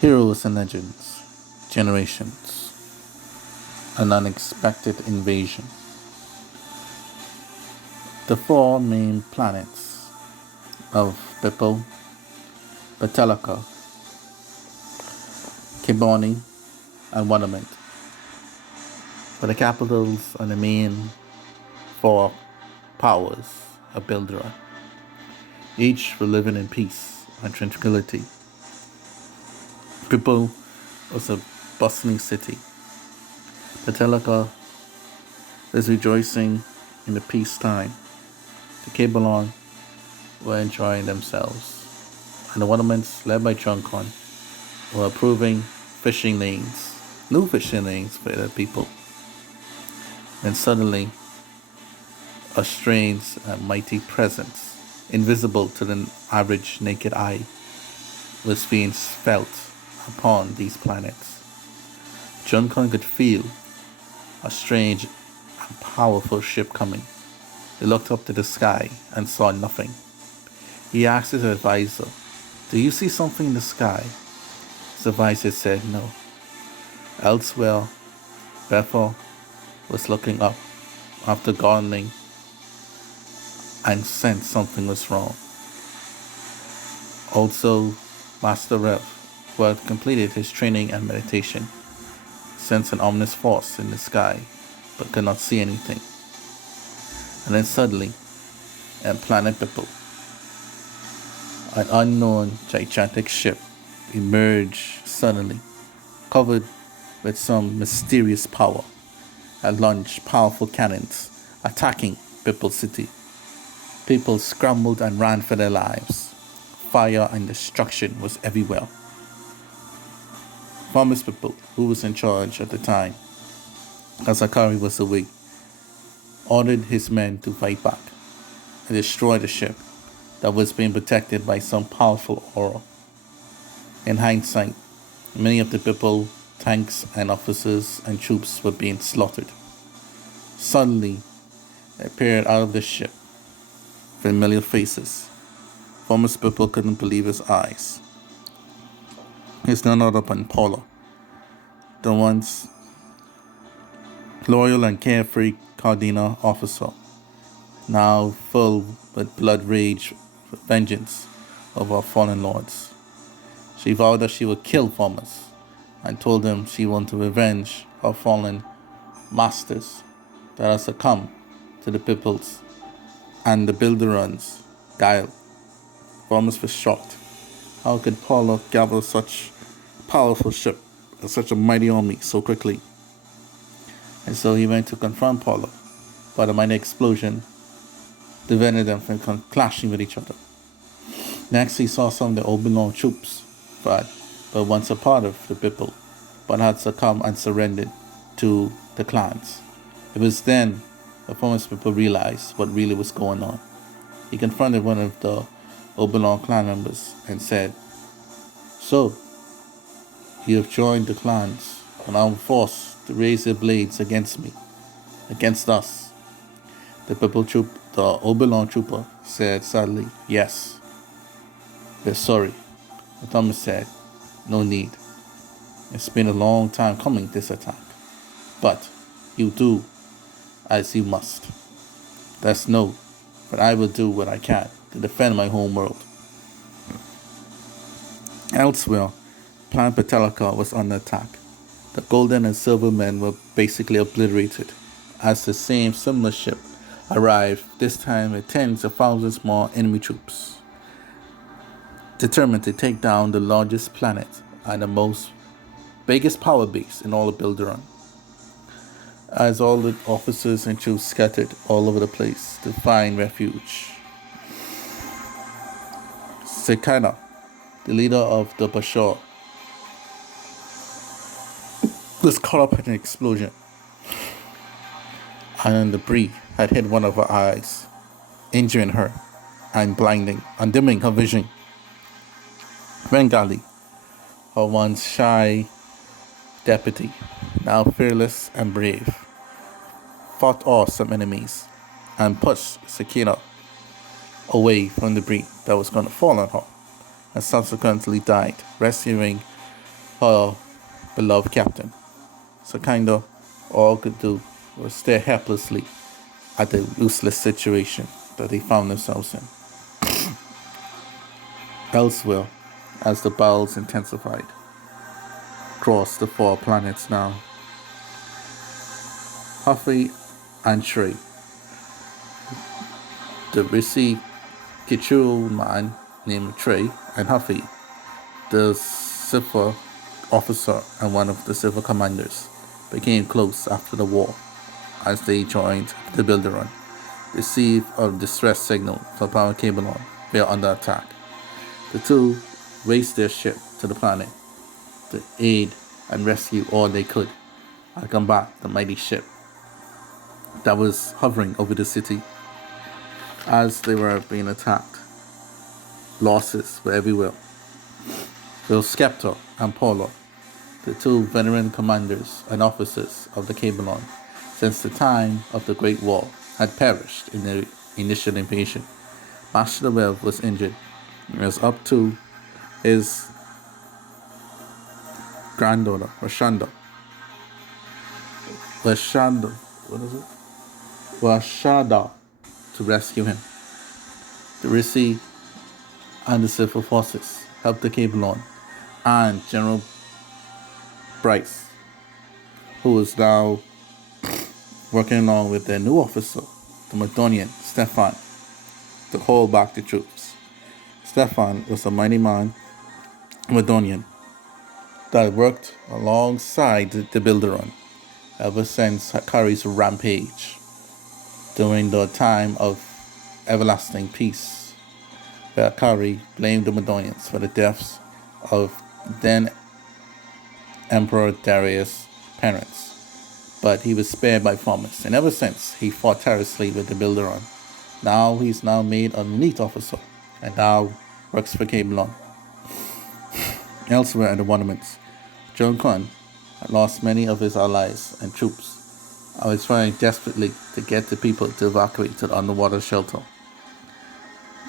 Heroes and legends, generations, an unexpected invasion. The four main planets of Bippo, Batalaka, Kiboni, and Wonderment were the capitals and the main four powers of Billdaron. Each were living in peace and tranquility. Bippo was a bustling city. Batalaka is rejoicing in the peacetime. The Cabalon were enjoying themselves, and the Watermans, led by Chunkon, were approving fishing lanes, new fishing lanes for the people. Then suddenly, a strange and mighty presence, invisible to the average naked eye, was being felt upon these planets. Chunkon could feel a strange and powerful ship coming. He looked up to the sky and saw nothing. He asked his advisor, "Do you see something in the sky?" His advisor said no. Elsewhere, Bethel was looking up after gardening and sensed something was wrong. Also, Master Rev, who had completed his training and meditation, sensed an ominous force in the sky but could not see anything. And then suddenly, on planet Bippo, an unknown gigantic ship emerged suddenly, covered with some mysterious power, and launched powerful cannons, attacking Bippo City. People scrambled and ran for their lives. Fire and destruction was everywhere. Thomas Bippo, who was in charge at the time, as Akari was away, ordered his men to fight back and destroy the ship that was being protected by some powerful aura. In hindsight, many of the Bippo tanks and officers and troops were being slaughtered. Suddenly, appeared out of the ship familiar faces. Thomas Bippo couldn't believe his eyes. It's none other than Paula, the once loyal and carefree Cardina officer, now full with blood rage vengeance of our fallen lords. She vowed that she would kill Thomas and told him she wanted to revenge her fallen masters that had succumbed to the peoples and the Billdaron's guile. Thomas was shocked. How could Paula gather such powerful ship and such a mighty army so quickly? And so he went to confront Paula, but a mighty explosion prevented them from clashing with each other. Next, he saw some of the Oberon troops, but once a part of the people, but had succumbed and surrendered to the clans. It was then the Thomas people realized what really was going on. He confronted one of the Oberon clan members and said, "So, you have joined the clans and are forced to raise their blades against me, against us." The Oberon trooper said sadly, "Yes, we're sorry." But Thomas said, "No need. It's been a long time coming, this attack. But you do as you must. Let's know, but I will do what I can to defend my home world." Elsewhere, Planet Batalaka was under attack. The golden and silver men were basically obliterated as the same similar ship arrived, this time with tens of thousands more enemy troops, determined to take down the largest planet and the biggest power base in all of Billdaron. As all the officers and troops scattered all over the place to find refuge, Sekana, the leader of the Bashar, was caught up in an explosion, and debris had hit one of her eyes, injuring her and dimming her vision. Bengali, her once shy deputy, now fearless and brave, fought off some enemies and pushed Sakina away from the debris that was going to fall on her, and subsequently died, rescuing her beloved captain. So kinda all could do was stare helplessly at the useless situation that they found themselves in. Elsewhere, as the battles intensified, across the four planets now, Huffy and Trey, the Risi Kichu man named Trey, and Huffy, the civil officer and one of the civil commanders, became close after the war as they joined the Billdaron, received a distress signal for power cable on. They are under attack. The two raced their ship to the planet to aid and rescue all they could and combat the mighty ship that was hovering over the city. As they were being attacked, losses were everywhere. Though Skeptor and Paulo, the two veteran commanders and officers of the Cabelon since the time of the Great War, had perished in the initial invasion. Master Webb was injured and was up to his granddaughter, Rashada, to rescue him. The Risi and the civil forces helped the Cabelon and General Bryce, who was now working along with their new officer, the Macedonian Stefan, to hold back the troops. Stefan was a mighty man, Macedonian, that worked alongside the Billdaron ever since Hakari's rampage during the time of everlasting peace, where Hakari blamed the Macedonians for the deaths of then Emperor Darius' parents. But he was spared by promise, and ever since he fought tirelessly with the Billdaron. Now he's now made a elite officer, and now works for Cabelon. Elsewhere in the monuments, John Khan had lost many of his allies and troops. I was trying desperately to get the people to evacuate to the underwater shelter.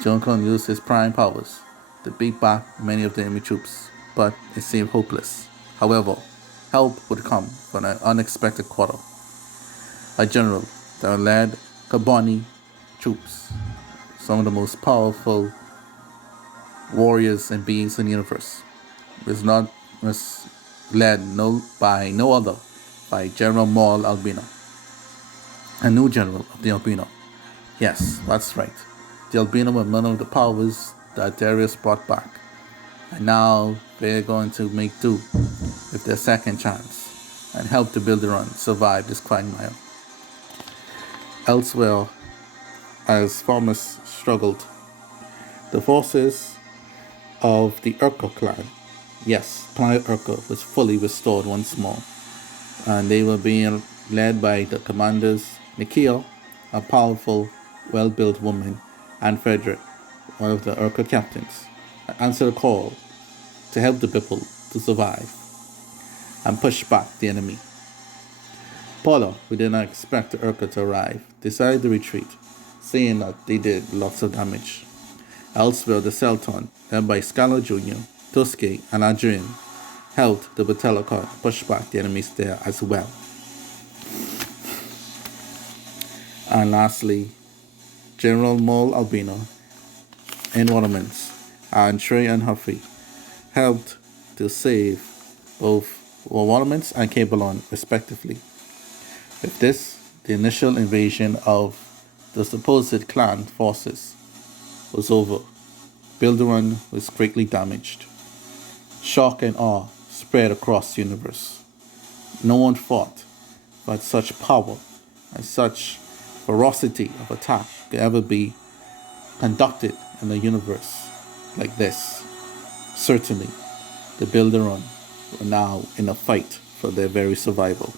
John Khan used his prime powers to beat back many of the enemy troops, but it seemed hopeless. However, help would come from an unexpected quarter. A general that led Kabani troops, some of the most powerful warriors and beings in the universe, was led by no other by General Maul Albino, a new general of the Albino. Yes, that's right. The Albino were one of the powers that Darius brought back, and now they're going to make do with their second chance and help the Billdaron survive this quagmire. Elsewhere, as farmers struggled, the forces of the Urka clan, yes, planet Urka was fully restored once more, and they were being led by the commanders Nikia, a powerful, well-built woman, and Frederick, one of the Urka captains, answered a call to help the people to survive and push back the enemy. Paula, who did not expect the Urka to arrive, decided to retreat, saying that they did lots of damage. Elsewhere, the Celton, led by Scalo Jr., Tuske, and Adrian, helped the Battalica push back the enemies there as well. And lastly, General Mole Albino in ornaments and Trey and Huffy helped to save both ornaments and Cabelon respectively. With this, the initial invasion of the supposed clan forces was over. Billdaron was greatly damaged. Shock and awe spread across the universe. No one thought that such power and such ferocity of attack could ever be conducted in the universe like this. Certainly, the Billdaron were now in a fight for their very survival.